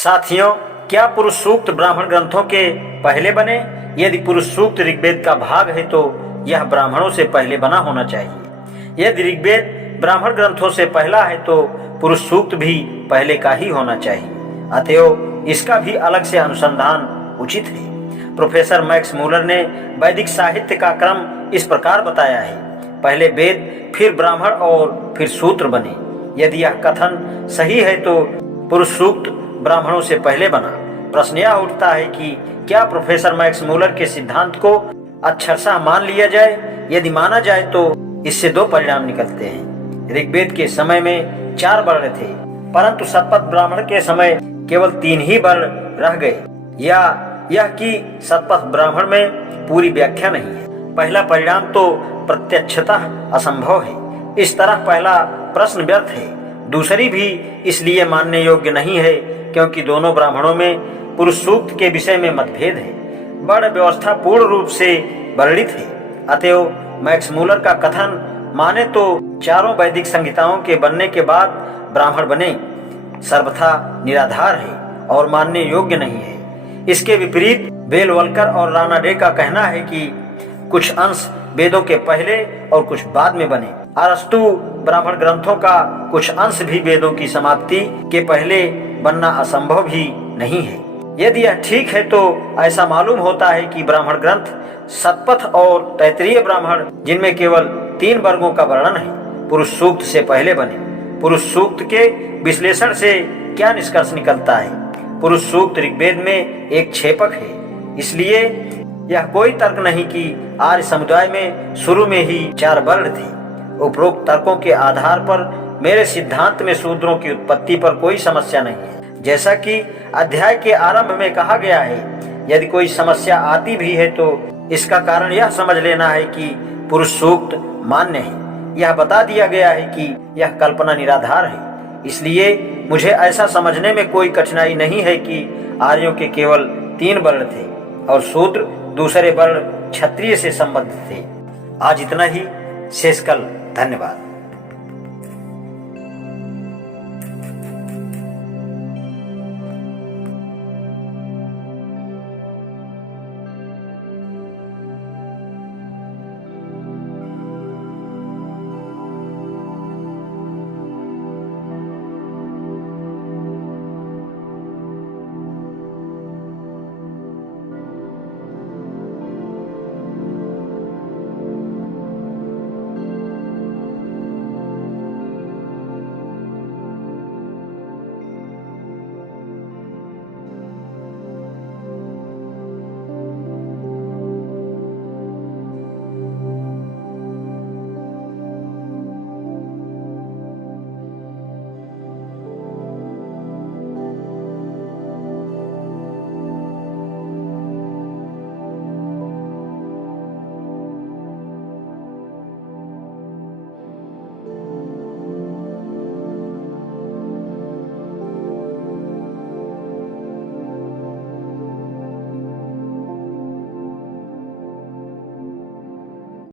साथियों, क्या पुरुष सूक्त ब्राह्मण ग्रंथों के पहले बने? यदि पुरुष सूक्त ऋग्वेद का भाग है तो यह ब्राह्मणों से पहले बना होना चाहिए। यदि ऋग्वेद ब्राह्मण ग्रंथों से पहला है तो पुरुष सूक्त भी पहले का ही होना चाहिए। अतएव इसका भी अलग से अनुसंधान उचित है। प्रोफेसर मैक्स मूलर ने वैदिक साहित्य का क्रम इस प्रकार बताया है: पहले वेद, फिर ब्राह्मण और फिर सूत्र बने। यदि यह कथन सही है तो पुरुष सूक्त ब्राह्मणों से पहले बना। प्रश्न यह उठता है कि क्या प्रोफेसर मैक्स मूलर के सिद्धांत को अक्षरशः मान लिया जाए? यदि माना जाए तो इससे दो परिणाम निकलते हैं। ऋग्वेद के समय में 4 वर्ण थे, परंतु शतपथ ब्राह्मण के समय केवल 3 ही वर्ण रह गए, या यह कि शतपथ ब्राह्मण में पूरी व्याख्या नहीं है। पहला परिणाम तो प्रत्यक्षतः असंभव है। इस तरह पहला प्रश्न व्यर्थ है। दूसरी भी इसलिए मानने योग्य नहीं है क्योंकि दोनों ब्राह्मणों में पुरुष सूक्त के विषय में मतभेद है। वर्ण व्यवस्था पूर्ण रूप से वर्णित है। अतएव मैक्स मूलर का कथन माने तो चारों वैदिक संहिताओं के बनने के बाद ब्राह्मण बने सर्वथा निराधार है और मानने योग्य नहीं है। इसके विपरीत बेलवलकर और राणा डे का कहना है कि कुछ अंश वेदों के पहले और कुछ बाद में बने। अरस्तु ब्राह्मण ग्रंथों का कुछ अंश भी वेदों की समाप्ति के पहले बनना असंभव भी नहीं है। यदि यह ठीक है तो ऐसा मालूम होता है कि ब्राह्मण ग्रंथ शतपथ और तैत्तिरीय ब्राह्मण, जिनमें केवल 3 वर्गों का वर्णन है, पुरुष सूक्त से पहले बने। पुरुष सूक्त के विश्लेषण से क्या निष्कर्ष निकलता है? पुरुष सूक्त ऋग्वेद में एक छेपक है। इसलिए यह कोई तर्क नहीं कि आर्य समुदाय में शुरू में ही 4 वर्ण थे। उपरोक्त तर्कों के आधार पर मेरे सिद्धांत में शूद्रों की उत्पत्ति पर कोई समस्या नहीं है। जैसा कि अध्याय के आरंभ में कहा गया है, यदि कोई समस्या आती भी है तो इसका कारण यह समझ लेना है कि पुरुष सूक्त मान्य है। यह बता दिया गया है कि यह कल्पना निराधार है। इसलिए मुझे ऐसा समझने में कोई कठिनाई नहीं है कि आर्यों के केवल 3 वर्ण थे और शूद्र दूसरे वर्ण क्षत्रिय से संबंधित थे। आज इतना ही, शेष कल। धन्यवाद।